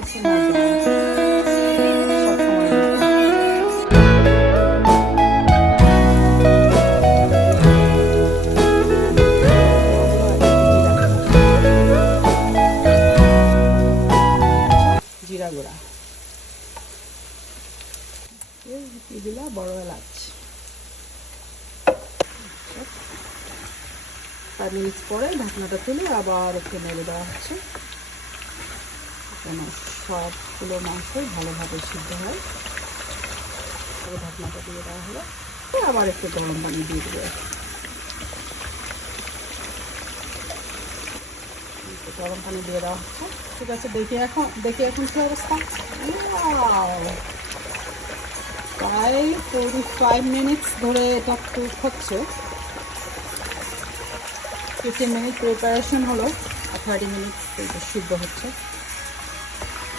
জিরা গুঁড়া দিলা, বড় এলাচ। 5 মিনিট পরে ঢাকনাটা তুলে আবার একটু নেড়ে দেওয়া হচ্ছে যেন সবগুলো মাংসই ভালোভাবে সিদ্ধ হয়। ঢাকনাটা দিয়ে দেওয়া হলো, আবার একটু গরম পানি দিয়ে দেবে। গরম পানি দিয়ে দেওয়া হচ্ছে। ঠিক আছে, দেখি এখন কি অবস্থা। প্রায় 45 মিনিটস ধরে এটা কুক হচ্ছে। 15 মিনিট প্রিপারেশন হলো, আর 30 মিনিট সিদ্ধ হচ্ছে।